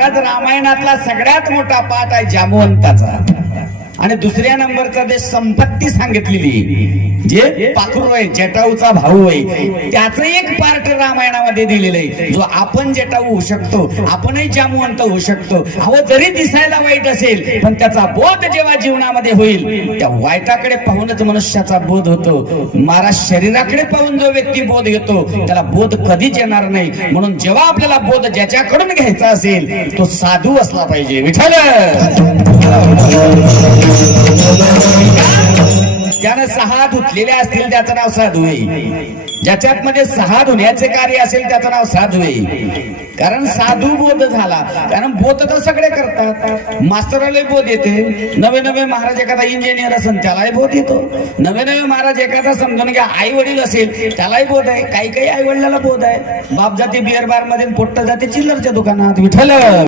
आज रामायणातला सगळ्यात मोठा पाठ आहे जामवंताचा आणि दुसऱ्या नंबरचा देश संपत्ती सांगितलेली जे पाखरू आहे जटाऊचा भाऊ आहे त्याचं एक पार्ट रामायणामध्ये दिलेलं आहे जो आपण जटाऊ होऊ शकतो आपणही जामवंत होऊ शकतो अहो जरी दिसायला वाईट असेल पण त्याचा बोध जेव्हा जीवनामध्ये होईल त्या वाईटाकडे पाहूनच मनुष्याचा बोध होतो महाराज शरीराकडे पाहून जो व्यक्ती बोध घेतो त्याला बोध कधीच येणार नाही म्हणून जेव्हा आपल्याला बोध ज्याच्याकडून घ्यायचा असेल तो साधू असला पाहिजे विठ्ठल ज्यानं 6 धुतलेले असतील त्याचं नाव साधू आहे ज्याच्यात मध्ये 6 धुण्याचे कार्य असेल त्याचं नाव साधू आहे कारण साधू बोध झाला कारण बोध तर सगळे करतात मास्तराला बोध येते नवे नवे महाराज एखादा इंजिनियर असेल त्यालाही बोध येतो नवे नवे महाराज एखादा समजून घ्या आई वडील असेल त्यालाही बोध आहे काही काही आई वडिलाला बोध आहे बाप जाते बिअर बार मध्ये पोट्ट जाते चिल्लरच्या दुकानात विठ्ठल